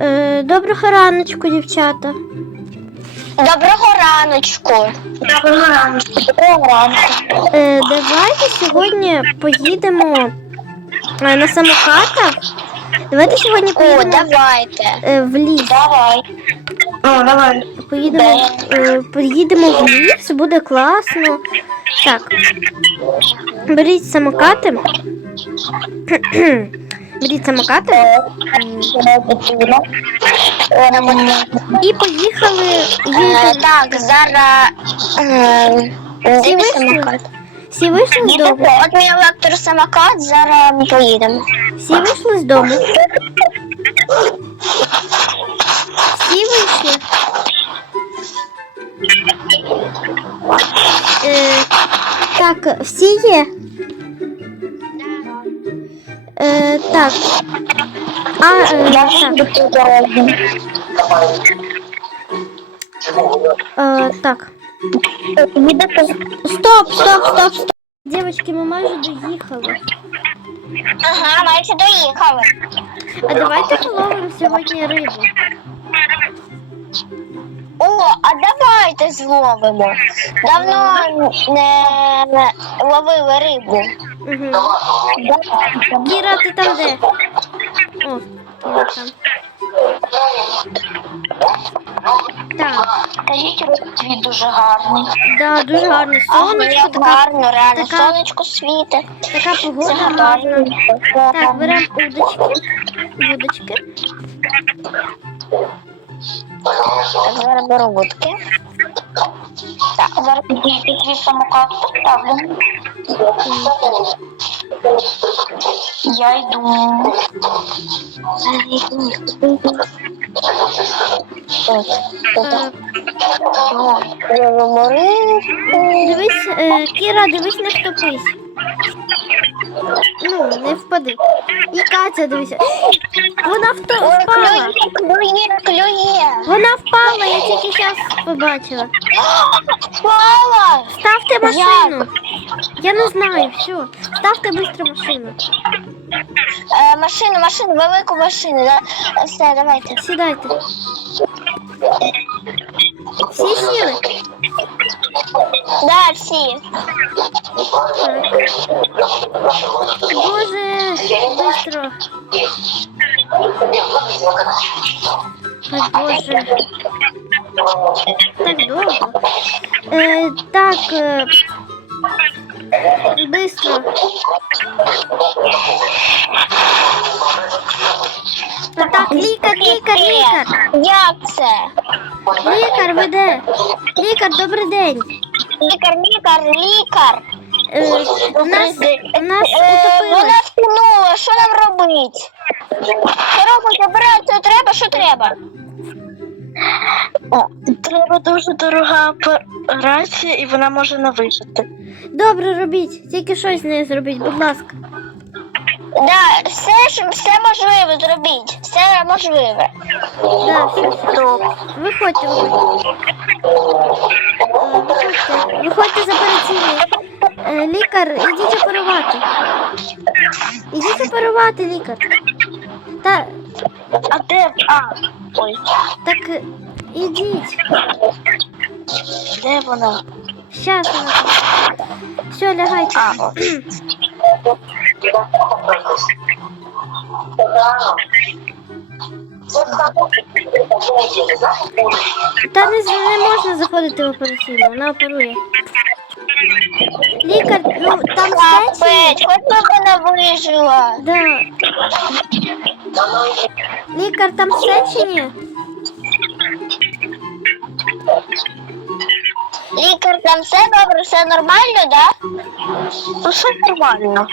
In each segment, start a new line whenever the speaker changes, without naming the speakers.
Е, доброго раночку, дівчата.
Доброго раночку. Доброго раночку. Доброго раночку.
Е, давайте сьогодні поїдемо е, на самокатах. Давайте сьогодні
О, давайте.
е, в ліс.
Давай. О, давай.
Поїдемо, е, поїдемо в ліс, буде класно. Так. Беріть самокати. Беріть самокати. І поїхали.
Е. Так, зараз. е,
Всі
де
вийшли?
самокат?
Всі вийшли з дому?
От мій електросамокат, зараз ми поїдемо.
Всі вийшли з дому. Всі вийшли. Е, так, всі є? Е, так. А, е, так. Е, так. Стоп, стоп, стоп, стоп. Девочки, ми майже доїхали.
Ага, майже доїхали.
А давайте половимо сьогодні рибу.
О, а давайте зловимо. Давно не ловили рибу.
Угу. Кіра, ти там де? О, Кіра там. Так,
Скажіть, твій дуже гарний.
да, дуже гарне сонечко, така,
гарно, реально,
така-
сонечко світить.
така погода гарна. Так, беремо удочки. Удочки.
Так, зараз беру вудки. Так, зараз підійти твій самокат поставлю. Я йду.
Е,
Ловимо рибу.
дивись, е, Кіра, дивись, не втопись. Ну, не впади. І Катя, дивися. Вона впала.
клює, клює.
Вона впала, я тільки зараз побачила.
Впала.
Ставте машину. Я не знаю, все. Ставте швидко машину.
Е, машину, машину, велику машину. Да? Все, давайте.
Сідайте. Всі сіли?
Да, всі.
Ой, Боже. Так довго. Е, так, е, быстро. Так, лікар, лікар, лікар.
Як це?
Лікар веде. Лікар, добрий день.
Лікар, лікар, лікар.
Е, нас, нас
Е,
утопили.
вона що нам робить? Що робить? Треба, що треба?
Треба дуже дорога операція, і вона може не вижити.
Добре, робіть. Тільки щось з нею зробіть, будь ласка.
Да, все, ж- все можливе зробіть. Все можливе.
Да, все, все. Виходьте, виходьте. Е, Виходьте, виходьте з операційної. Е, Лікар, ідіть оперувати. Ідіть оперувати, лікар. Та,
А де? А, ой,
так е, ідіть.
де вона?
Щас. Все, лягайте.
А.
Та не, не можна заходити в операційну, вона оперує. Лікар, ну там сенсі.
Капець, хоч би вона вижила.
Да. Лікар, там все чи ні?
Лікар, там все добре, все нормально, да?
Ну, все нормально.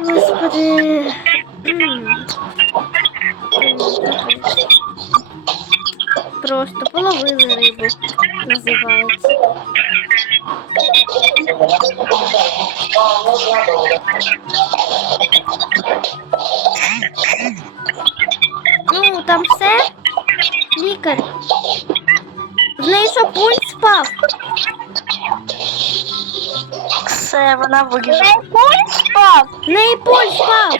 Господи. М. Просто половили рибу, називається. Все,
вона вижила.
Пульс спав.
Пульс спав.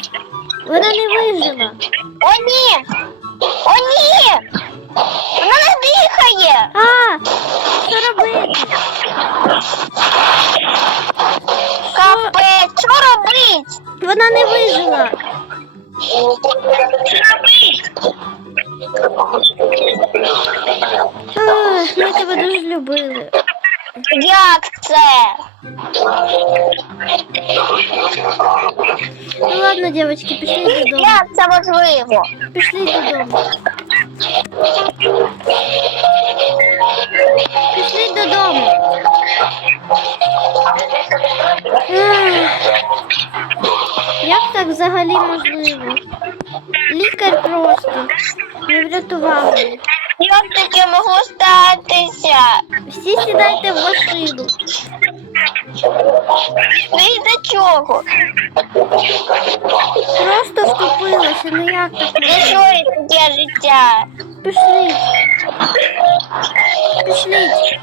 Вона не вижила.
О, ні! О, ні! Вона не дихає!
А! Що робити?
Капець, що робить?
Вона не вижила. Ах, ми тебе дуже любили.
Як це?
Ну ладно, дівчатки, пішли додому.
Як це можливо?
Пішли додому. Пішли додому. Як так взагалі можливо? Лікар просто не врятував
таке могло статися?
Всі сідайте в машину.
Ну і за чого?
Просто вступилася, ну як так?
За що і таке життя?
Пішли. Пішліть.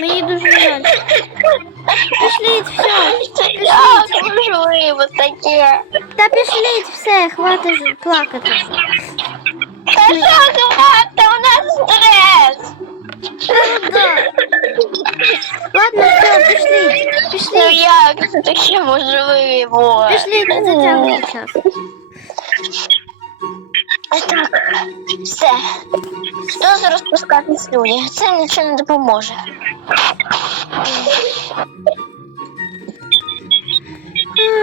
Мені дуже жаль. Пішліть, все.
Як можливо таке?
Та пішліть все, хватить плакати.
Та що хвати, у нас стрес.
Да. Ладно, все, пішліть.
Ну як це таке можливо?
Пішліть, не затягуйте час.
Так, все. Хто розпускати слюні? Це нічого не допоможе.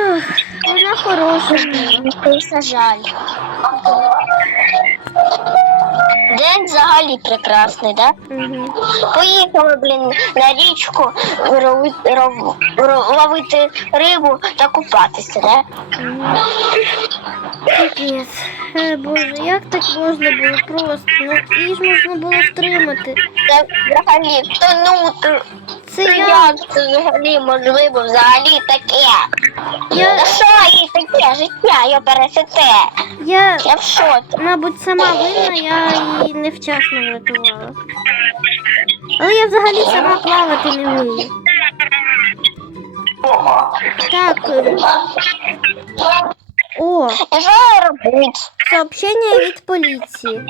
Ах, Вона хороша була.
Жаль. День взагалі прекрасний, так? Да?
Угу.
Поїхали, блін, на річку рови- ров- ров- ловити рибу та купатися, да?
Капець. Е, Боже, як так можна було просто? Ну, її ж можна було втримати.
Це взагалі тонути.
Це
Це
я.
як це взагалі можливо взагалі таке?
Я,
Та що їй таке життя, його пересете?
я
Я в шоці.
мабуть, сама винна, я її невчасно врятувала. Але я взагалі сама плавати не вмію. Так. е, О,
І що робити?
сообщення від поліції.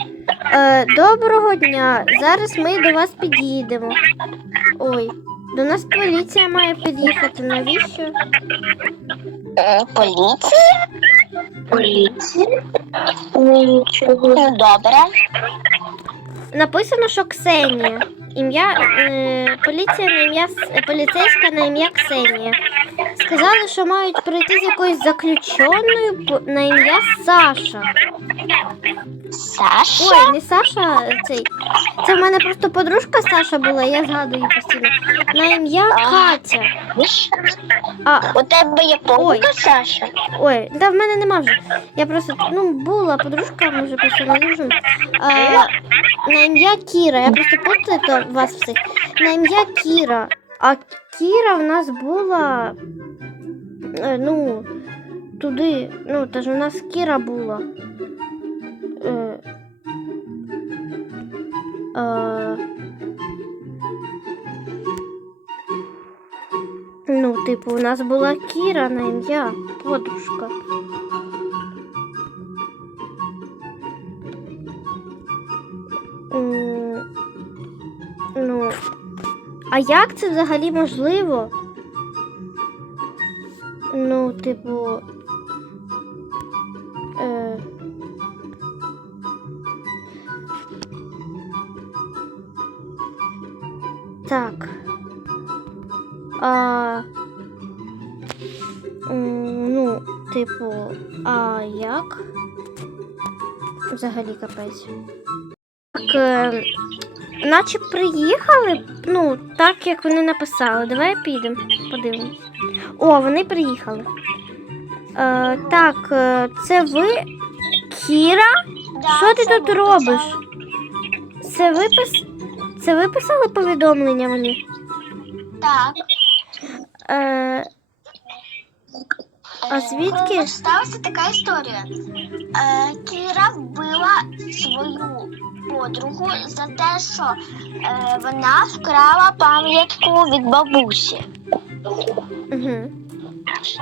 Е, доброго дня. Зараз ми до вас під'їдемо. Ой, до нас поліція має під'їхати. Навіщо?
Е, Поліція? Поліція? Нічого. Ну, добре.
Написано, що Ксенія. Ім'я е, поліція на ім'я поліцейська на ім'я Ксенія. Сказали, що мають прийти з якоюсь заключеною на ім'я Саша.
Саша?
Ой, не Саша, цей. Це в мене просто подружка Саша була, я згадую постійно. На ім'я Катя. А,
У тебе є подруга Саша?
ой, та в мене нема вже. Я просто, ну, була подружка, ми вже просто не дружимо. А, на ім'я Кіра. Я просто путаю то вас всіх. На ім'я Кіра. А Кіра в нас була. е, Ну, туди. Ну, та ж у нас Кіра була. Е, е, Ну, типу, у нас була Кіра на ім'я, подружка. Ну, а як це взагалі можливо? Ну, типу. А... Ну, типу, а як? Взагалі капець. Так, е, наче приїхали, ну, так як вони написали. Давай підемо, подивимось. О, вони приїхали. Е, так, е, це ви, Кіра? Що ти тут робиш? Це ви пис... Це ви писали повідомлення мені?
Так.
Е, а звідки?
Е, Сталася така історія. Е, Кіра вбила свою подругу за те, що е, вона вкрала пам'ятку від бабусі.
Угу.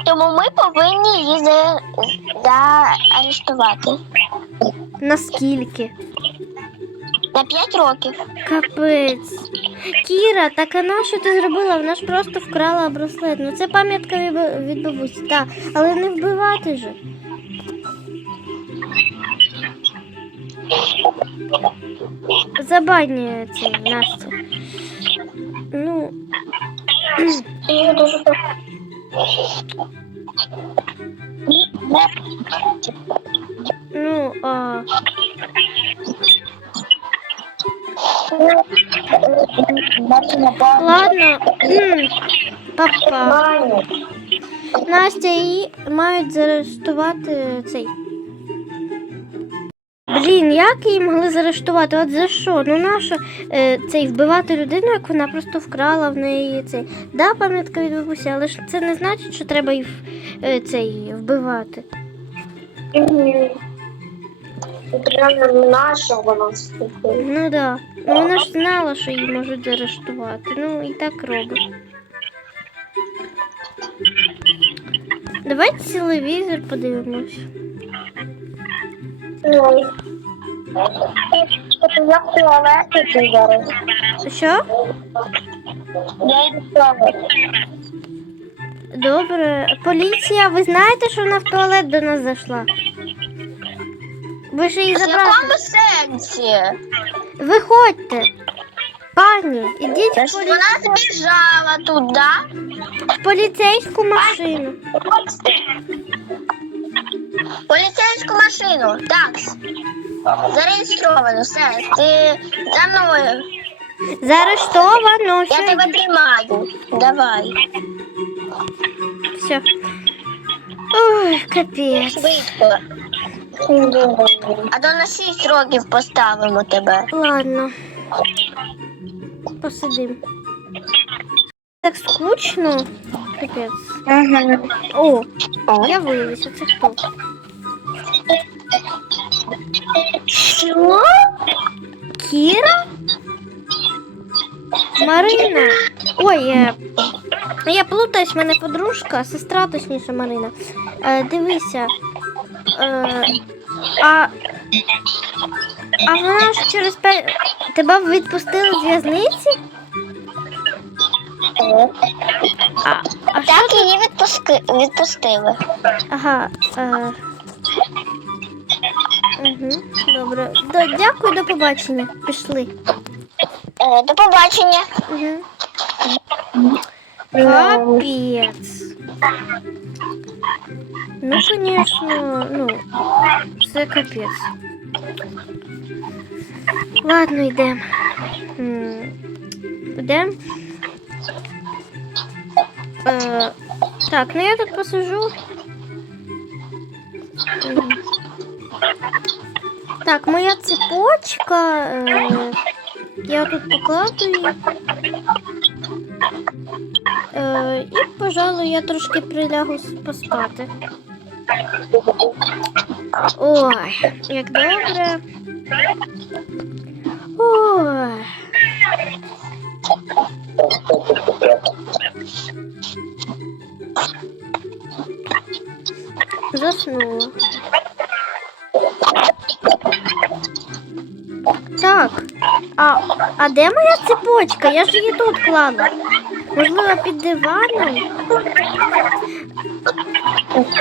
Тому ми повинні її за- заарештувати
Наскільки?
На 5 років.
Капець. Кіра, так а на що ти зробила? Вона ж просто вкрала браслет. Ну це пам'ятка від ба- бабусі, так. Але не вбивати же. Забань цей Настя. Ну,
Я дуже
ну, а, ладно. Папа. Настя її мають заарештувати цей. Блін, як її могли заарештувати? От за що? Ну нащо е, цей вбивати людину, як вона просто вкрала в неї цей. Да, пам'ятка від бабусі, але ж це не значить, що треба її е, цей вбивати.
Реально наша вона вступила.
Ну да. Ну вона ж знала, що її можуть заарештувати. Ну і так робить. Давайте телевізор подивимось.
Ну, я в туалет зараз.
Що?
Я йду в туалет.
Добре. Поліція, ви знаєте, що вона в туалет до нас зайшла? Ви ж її
В
забрати.
якому сенсі?
Виходьте. Пані, ідіть в, полі...
Вона збіжала туди.
в поліцейську машину.
Поліцейську машину. Так. Зареєстровано, все. Ти за мною.
Заарештовано.
Я
Все,
тебе тримаю. Давай.
все. Ой, капець.
Швидко. А то на 6 років поставимо тебе.
Ладно. Посидим. Так скучно. Капець. О, я виявилася, це хто?
Що?
Кіра? Марина. Ой, я, я плутаюсь, в мене подружка, сестра, точніше Марина. Е, дивися. Е, а, а вона ж через пе... Тебе відпустили з в'язниці? А, а що?
Її відпуски... відпустили.
Ага. Е, угу, добре. До, дякую, до побачення. Пішли.
Е, До побачення.
Угу. Капец. Ну, конечно, ну, це капець. Ладно, йдемо. Йдемо. Е, так, ну я тут посижу. М. Так, моя цепочка. Е, я тут покладу її. Е, і, пожалуй, я трошки прилягу поспати. Ой, як добре. Ой. Заснула. Так, а, а де моя цепочка? Я ж її тут клала. Можливо, під диваном?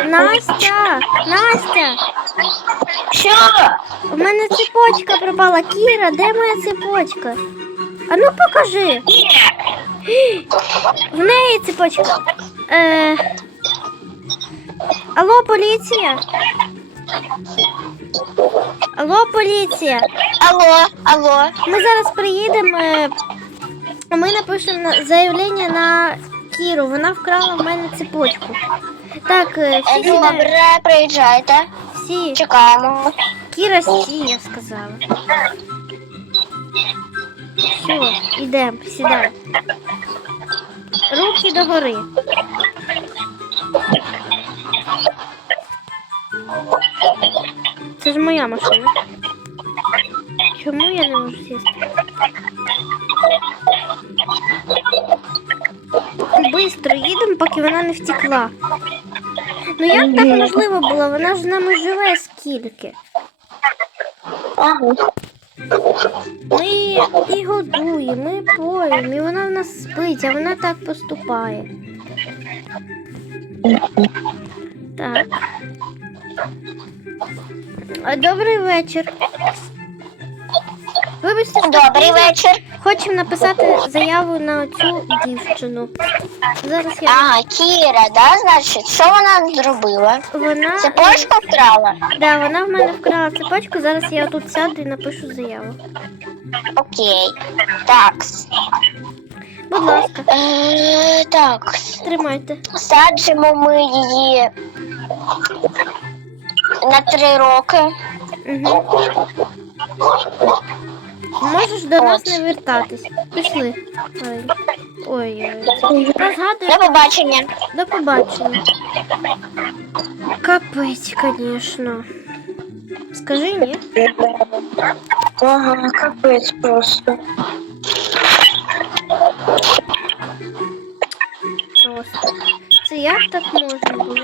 Настя! Настя!
Що?
У мене цепочка пропала. Кіра, де моя цепочка? А ну покажи. В неї цепочка. Е... Алло, поліція. Алло, поліція.
Алло, алло.
Ми зараз приїдемо. е, Ми напишемо на- заявлення на Кіру. Вона вкрала в мене цепочку. Так, е,
Е,
всі сідають.
Добре, приїжджайте.
Всі.
Чекаємо.
Кіра сі, я сказала. Все, йдемо, сідай. Руки догори. Це ж моя машина. Чому я не можу сісти? Швидко їдемо, поки вона не втекла. Ну як так можливо було? Вона ж з нами живе скільки.
Ага.
Ми її і годуємо, ми поїмо, і вона в нас спить, а вона так поступає. Так. А, Добрий вечір. Вибачте, що
Добрий вечір.
Хочемо написати заяву на цю дівчину. Зараз я.
Ага, Кіра, да, значить, що вона зробила?
Вона.
Цепочку вкрала?
Да, вона в мене вкрала цепочку, зараз я тут сяду і напишу заяву.
Окей. Так.
Будь ласка,
Е, так.
тримайте.
Саджимо ми її на три роки.
Угу. Можеш до нас не вертатись. Пішли. Ой. Ой-ой. Розгадуй.
До побачення.
До побачення. Капець, звісно. Скажи ні.
Ага, капець просто.
Просто. Це як так можна було?